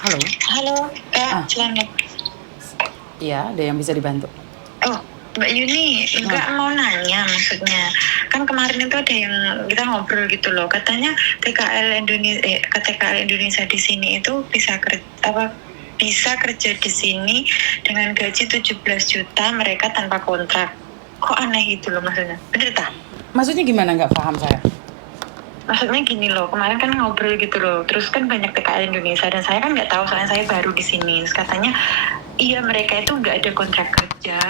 Halo? Halo, Kak, Ah, selamat. iya, ada yang bisa dibantu? Oh, Mbak Yuni, enggak Ah, mau nanya maksudnya. Kan kemarin itu ada yang kita ngobrol gitu loh. Katanya TKL Indonesia di sini itu bisa kerja di sini dengan gaji 17 juta mereka tanpa kontrak. Kok aneh gitu loh maksudnya. Bener tak? maksudnya gimana, nggak paham saya? Maksudnya gini loh, kemarin kan ngobrol gitu loh. Terus kan banyak TKL Indonesia dan saya kan nggak tahu soalnya saya baru di sini. Terus katanya iya mereka itu nggak ada kontrak kerja,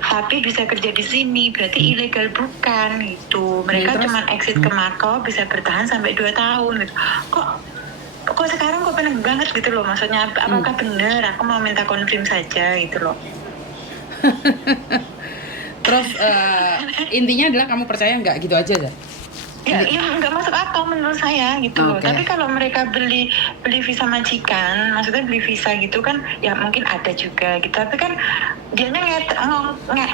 tapi bisa kerja di sini. Berarti ilegal bukan gitu. Mereka Terus? cuma exit ke Makau bisa bertahan sampai 2 tahun gitu. Kok sekarang kok pengen banget gitu loh. Maksudnya apakah benar? Aku mau minta konfirm saja gitu loh. Terus intinya adalah kamu percaya nggak gitu aja dah? Ya nggak masuk akal menurut saya gitu loh. Oke. Tapi kalau mereka beli visa majikan, maksudnya beli visa gitu kan, ya mungkin ada juga gitu. Tapi kan dianya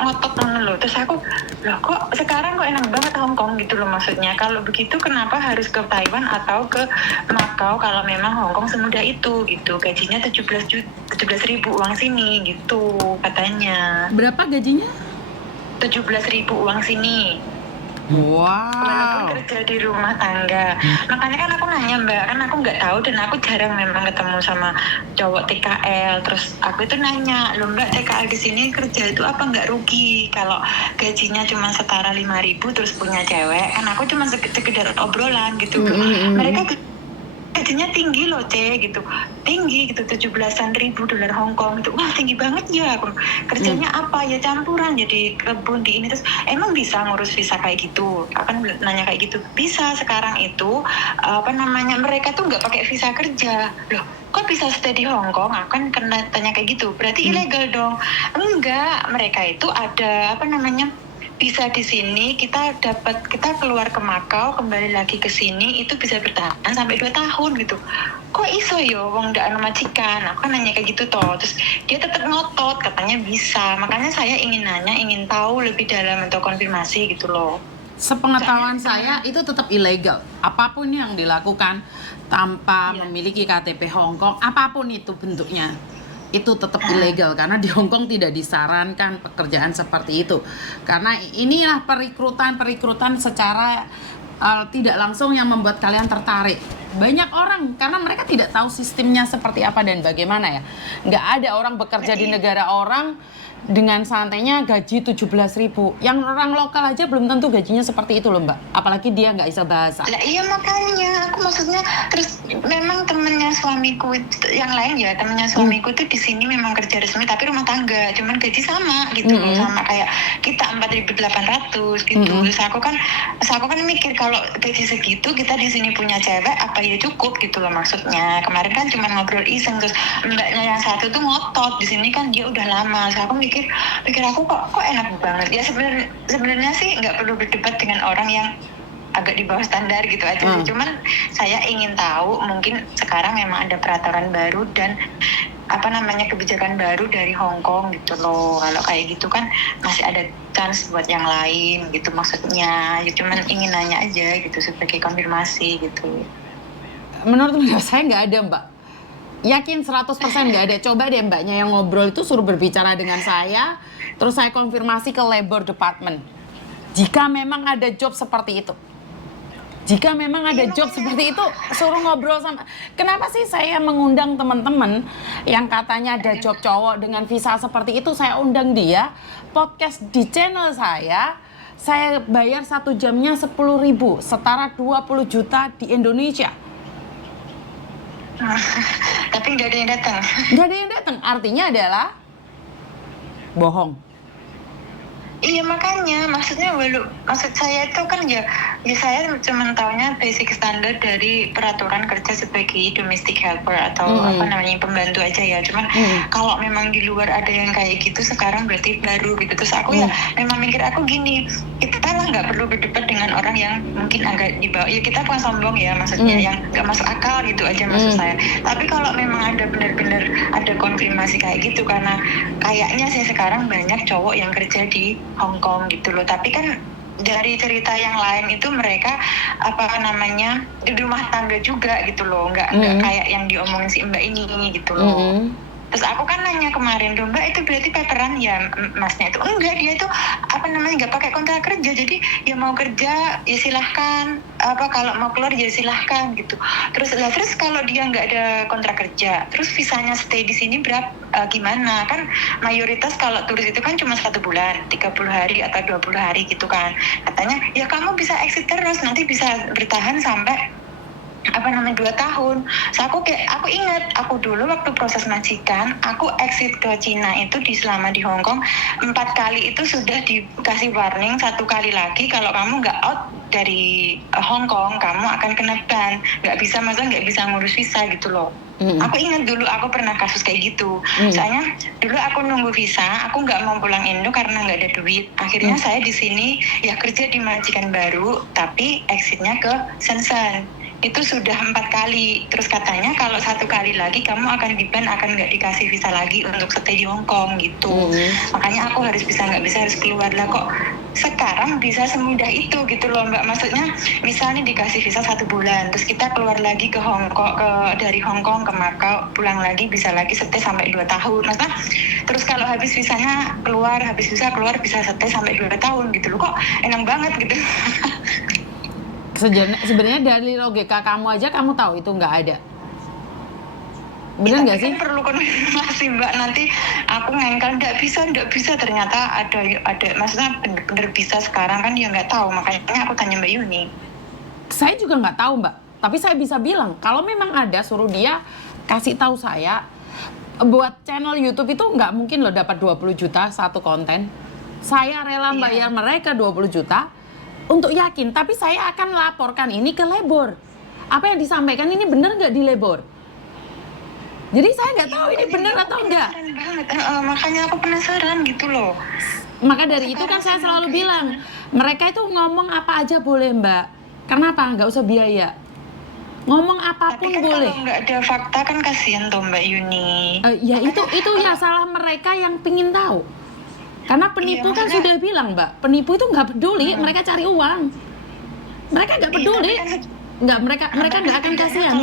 ngotot loh. Terus aku, loh kok sekarang kok enak banget Hong Kong gitu loh maksudnya. Kalau begitu kenapa harus ke Taiwan atau ke Macau kalau memang Hong Kong semudah itu gitu. Gajinya 17.000 uang sini gitu katanya. Berapa gajinya? 17.000 uang sini. Walaupun Wow. kerja di rumah tangga. Makanya kan aku nanya Mbak, kan aku nggak tahu dan aku jarang memang ketemu sama cowok TKL. Terus aku itu nanya, loh Mbak TKL di sini kerja itu apa nggak rugi? Kalau gajinya cuma setara 5.000 terus punya cewek, kan aku cuma sekedar obrolan gitu. Mereka gajinya tinggi loh gitu, tinggi gitu, 17-an ribu dolar Hong Kong gitu. Wah tinggi banget ya. Kerjanya apa ya, campuran jadi kebun di ini. Terus emang bisa ngurus visa kayak gitu? Akan nanya kayak gitu. Bisa sekarang itu mereka tuh nggak pakai visa kerja loh. Kok bisa stay di Hong Kong? Akan kena tanya kayak gitu. Berarti ilegal dong? Enggak, mereka itu ada bisa di sini kita keluar ke Makau kembali lagi ke sini itu bisa bertahan sampai 2 tahun gitu. Kok iso yo wong ndak anu majikan? Aku kan nanya kayak gitu toh. Terus dia tetap ngotot katanya bisa. Makanya saya ingin nanya, ingin tahu lebih dalam untuk konfirmasi gitu loh. Sepengetahuan saya itu tetap ilegal. Apapun yang dilakukan tanpa memiliki KTP Hong Kong, apapun itu bentuknya, itu tetap ilegal karena di Hong Kong tidak disarankan pekerjaan seperti itu. Karena inilah perikrutan secara tidak langsung yang membuat kalian tertarik. Banyak orang karena mereka tidak tahu sistemnya seperti apa dan bagaimana ya. Nggak ada orang bekerja di negara orang dengan santainya gaji 17.000. Yang orang lokal aja belum tentu gajinya seperti itu loh Mbak. Apalagi dia nggak bisa bahasa. Lah iya makanya aku maksudnya terus memang temennya suamiku yang lain ya temennya suamiku tuh di sini memang kerja resmi tapi rumah tangga cuman gaji sama gitu loh sama kayak kita 4.800 gitu. Terus aku kan mikir kalau gaji segitu kita di sini punya cewek apa ya cukup gitu loh maksudnya. Kemarin kan cuma ngobrol iseng terus mbaknya yang satu tuh ngotot di sini kan dia udah lama. Terus aku pikir aku kok enak banget ya. Sebenarnya sih nggak perlu berdebat dengan orang yang agak di bawah standar gitu aja. Cuman saya ingin tahu mungkin sekarang memang ada peraturan baru dan kebijakan baru dari Hong Kong gitu loh. Kalau kayak gitu kan masih ada chance buat yang lain gitu maksudnya. Ya cuman ingin nanya aja gitu sebagai konfirmasi gitu. Menurut saya nggak ada Mbak. Yakin 100% nggak ada. Coba deh mbaknya yang ngobrol itu suruh berbicara dengan saya, terus saya konfirmasi ke labor department. Jika memang ada job seperti itu. Jika memang ada job seperti itu, suruh ngobrol sama. Kenapa sih saya mengundang teman-teman yang katanya ada job cowok dengan visa seperti itu, saya undang dia podcast di channel saya bayar 1 jamnya 10.000, setara 20 juta di Indonesia. Tapi nggak ada yang datang. Nggak ada yang datang, artinya adalah bohong. Iya makanya maksud saya itu kan ya saya cuma taunya basic standar dari peraturan kerja sebagai domestic helper atau pembantu aja ya. Cuman kalau memang di luar ada yang kayak gitu sekarang berarti baru gitu. Terus aku ya memang mikir aku gini, kita lah nggak perlu berdebat dengan orang yang mungkin agak di bawah. Ya kita bukan sombong ya maksudnya yang nggak masuk akal gitu aja maksud saya. Tapi kalau memang ada benar-benar ada konfirmasi kayak gitu karena kayaknya sih sekarang banyak cowok yang kerja di Hong Kong gitu loh. Tapi kan dari cerita yang lain itu mereka apa namanya di rumah tangga juga gitu loh, nggak kayak yang diomongin si Mbak ini gitu loh. Terus aku kan nanya kemarin, "Loh, Mbak, itu berarti pacaran ya?" Masnya itu enggak, dia itu apa namanya nggak pakai kontrak kerja, jadi ya mau kerja ya silahkan, apa kalau mau keluar ya silahkan gitu. Terus kalau dia nggak ada kontrak kerja, terus visanya stay di sini gimana? Kan mayoritas kalau turis itu kan cuma 1 bulan, 30 hari atau 20 hari gitu kan. Katanya ya kamu bisa exit terus, nanti bisa bertahan sampai apa namanya 2 tahun. So aku ingat aku dulu waktu proses majikan, aku exit ke Cina itu selama di Hong Kong 4 kali itu sudah dikasih warning, 1 kali lagi kalau kamu nggak out dari Hong Kong kamu akan kena ban, nggak bisa ngurus visa gitu loh. Aku ingat dulu aku pernah kasus kayak gitu. Soalnya dulu aku nunggu visa, aku nggak mau pulang Indo karena nggak ada duit. Akhirnya saya di sini ya kerja di majikan baru, tapi exitnya ke Shenzhen. Itu sudah 4 kali. Terus katanya kalau 1 kali lagi kamu akan di-ban, akan nggak dikasih visa lagi untuk stay di Hong Kong gitu. Makanya aku harus keluar lah. Kok sekarang bisa semudah itu gitu loh Mbak. Maksudnya misalnya dikasih visa 1 bulan, terus kita keluar lagi ke Hong Kong, dari Hong Kong ke Macau, pulang lagi bisa lagi stay sampai 2 tahun. Maksudnya terus kalau habis visa keluar bisa stay sampai 2 tahun gitu loh. Kok enak banget gitu. Sebenarnya dari logika kamu aja kamu tahu itu nggak ada. Benar nggak sih? Kan perlu konfirmasi Mbak, nanti aku ngengkel nggak bisa ternyata ada maksudnya bener bisa sekarang kan ya nggak tahu, makanya aku tanya Mbak Yuni. Saya juga nggak tahu Mbak, tapi saya bisa bilang kalau memang ada suruh dia kasih tahu saya. Buat channel YouTube itu nggak mungkin loh dapat 20 juta satu konten. Saya rela bayar mereka 20 juta untuk yakin, tapi saya akan laporkan ini ke Lebor. Apa yang disampaikan ini benar nggak di Lebor? Jadi saya nggak tahu ini benar atau enggak. Makanya aku penasaran gitu loh. Maka dari itu kan saya selalu bilang, mereka itu ngomong apa aja boleh Mbak. Kenapa? Nggak usah biaya. Ngomong apapun tapi kan boleh. Kalau nggak ada fakta kan kasihan tuh Mbak Yuni. Ya itu ya salah mereka yang pingin tahu. Karena penipu kan sudah bilang Mbak, penipu itu nggak peduli, mereka cari uang. Mereka nggak peduli, mereka nggak akan kasihan.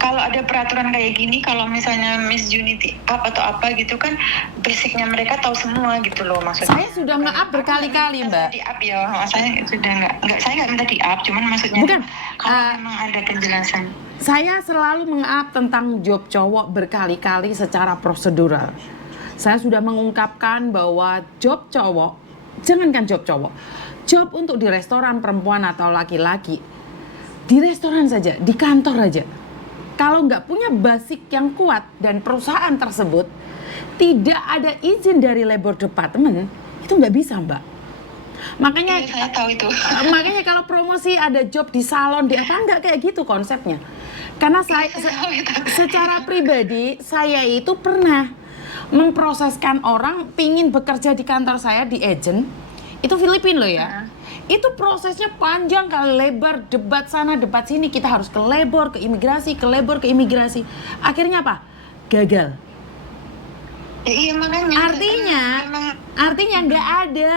Kalau ada peraturan kayak gini, kalau misalnya Miss Unity up atau apa gitu kan, basicnya mereka tahu semua gitu loh maksudnya. Saya sudah nge-up berkali-kali Mbak. Di up ya, saya sudah saya nggak minta di up, cuman maksudnya bukan, kalau memang ada penjelasan. Saya selalu meng-up tentang job cowok berkali-kali secara prosedural. Saya sudah mengungkapkan bahwa job cowok, jangankan job cowok, job untuk di restoran perempuan atau laki-laki, di restoran saja, di kantor aja, kalau nggak punya basic yang kuat dan perusahaan tersebut tidak ada izin dari labor department, itu nggak bisa Mbak. Makanya saya tahu itu. Makanya kalau promosi ada job di salon, di apa, nggak kayak gitu konsepnya. Karena saya secara pribadi saya itu pernah memproseskan orang pingin bekerja di kantor saya di agent, itu Filipina loh ya. Itu prosesnya panjang kali lebar, debat sana debat sini, kita harus ke labor, ke imigrasi, ke labor, ke imigrasi. Akhirnya apa? Gagal. Ya, iya makanya. Artinya nggak ada.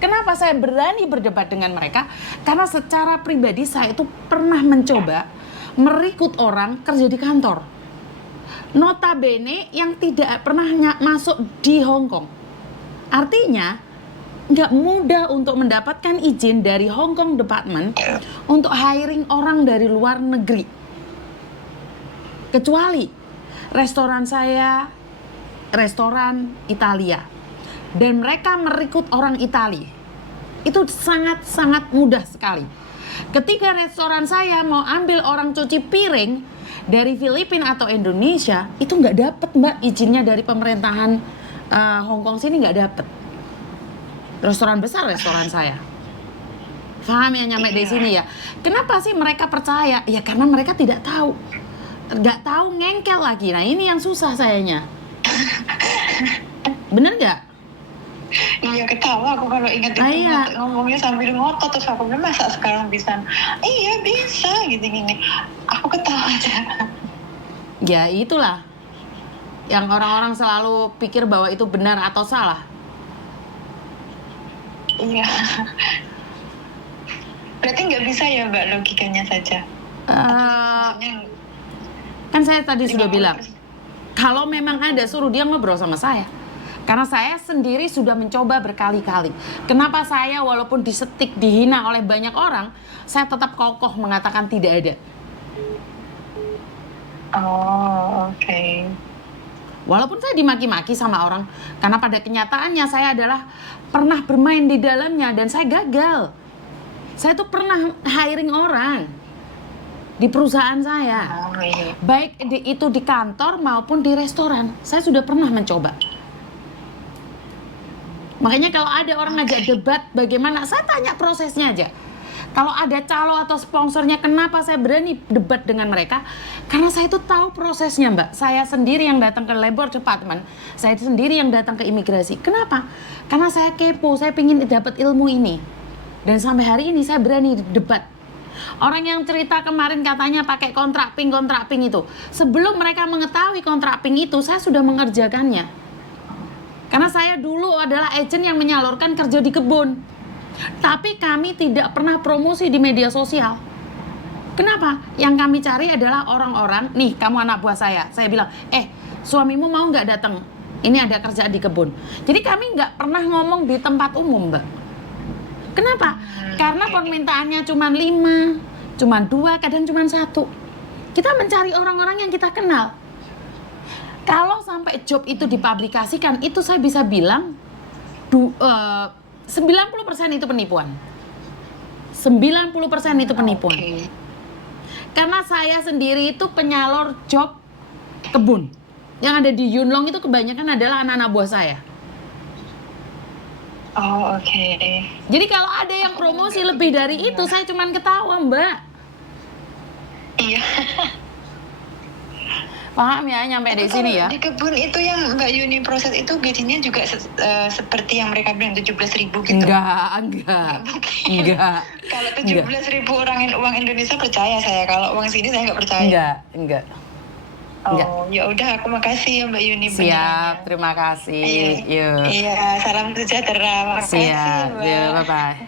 Kenapa saya berani berdebat dengan mereka? Karena secara pribadi saya itu pernah mencoba merekrut orang kerja di kantor. Notabene yang tidak pernah masuk di Hong Kong. Artinya nggak mudah untuk mendapatkan izin dari Hong Kong Department untuk hiring orang dari luar negeri. Kecuali restoran saya, restoran Italia, dan mereka merekrut orang Italia. Itu sangat-sangat mudah sekali. Ketika restoran saya mau ambil orang cuci piring dari Filipina atau Indonesia, itu nggak dapet Mbak izinnya dari pemerintahan Hong Kong sini, nggak dapet. Restoran besar restoran saya. Paham ya nyampe di sini ya. Kenapa sih mereka percaya? Ya karena mereka tidak tahu. Nggak tahu ngengkel lagi. Nah ini yang susah sayanya. Bener nggak? Iya ketawa aku kalau ingat itu ngomongnya sambil ngotot, terus aku bilang masa sekarang bisa? Iya bisa gini-gini. Aku ketawa aja. Ya itulah yang orang-orang selalu pikir bahwa itu benar atau salah. Iya. Berarti nggak bisa ya Mbak logikanya saja. Eh, Maksudnya kan saya tadi sudah bilang, 50%. kalau memang ada suruh dia ngobrol sama saya. Karena saya sendiri sudah mencoba berkali-kali. Kenapa saya walaupun disetik, dihina oleh banyak orang, saya tetap kokoh mengatakan tidak ada. Oh, oke. Walaupun saya dimaki-maki sama orang, karena pada kenyataannya saya adalah pernah bermain di dalamnya dan saya gagal. Saya tuh pernah hiring orang di perusahaan saya, Oh, iya. baik itu di kantor maupun di restoran. Saya sudah pernah mencoba. Makanya kalau ada orang ngajak debat bagaimana, saya tanya prosesnya aja. Kalau ada calo atau sponsornya, kenapa saya berani debat dengan mereka? Karena saya itu tahu prosesnya, Mbak. Saya sendiri yang datang ke Labor Department, saya sendiri yang datang ke imigrasi. Kenapa? Karena saya kepo, saya ingin dapat ilmu ini. Dan sampai hari ini saya berani debat. Orang yang cerita kemarin katanya pakai kontrak pink itu. Sebelum mereka mengetahui kontrak pink itu, saya sudah mengerjakannya. Karena saya dulu adalah agen yang menyalurkan kerja di kebun. Tapi kami tidak pernah promosi di media sosial. Kenapa? Yang kami cari adalah orang-orang, nih kamu anak buah saya. Saya bilang, suamimu mau nggak datang? Ini ada kerjaan di kebun. Jadi kami nggak pernah ngomong di tempat umum, Mbak. Kenapa? Karena permintaannya cuma 5, cuma 2, kadang cuma 1. Kita mencari orang-orang yang kita kenal. Kalau sampai job itu dipublikasikan, itu saya bisa bilang 90% itu penipuan. 90% itu penipuan. Oke. Karena saya sendiri itu penyalur job kebun. Yang ada di Yunlong itu kebanyakan adalah anak-anak buah saya. Oh, oke. Jadi kalau ada yang promosi lebih dari itu, saya cuman ketawa, Mbak. Iya. Paham ya, nyampe di Tapi sini kalau ya. di kebun itu yang Mbak Yuni proses itu gajinya juga seperti yang mereka bilang 17.000 gitu. Enggak. Enggak. Kalau 17.000 uang Indonesia percaya saya, kalau uang sini saya nggak percaya. Enggak. Oh, ya udah aku makasih ya Mbak Yuni. Siap, terima kasih. Yuk. Iya, salam sejahtera. Makasih, Siap, Mbak. yuk, bye-bye.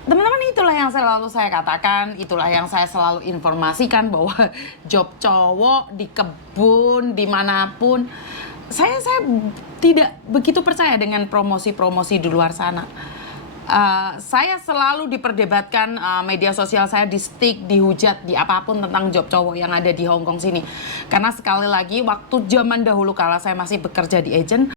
Teman-teman, itulah yang selalu saya katakan, itulah yang saya selalu informasikan bahwa job cowok di kebun, dimanapun, saya tidak begitu percaya dengan promosi-promosi di luar sana. Saya selalu diperdebatkan, media sosial saya di-stick, dihujat, di apapun tentang job cowok yang ada di Hong Kong sini. Karena sekali lagi, waktu zaman dahulu kala saya masih bekerja di agent,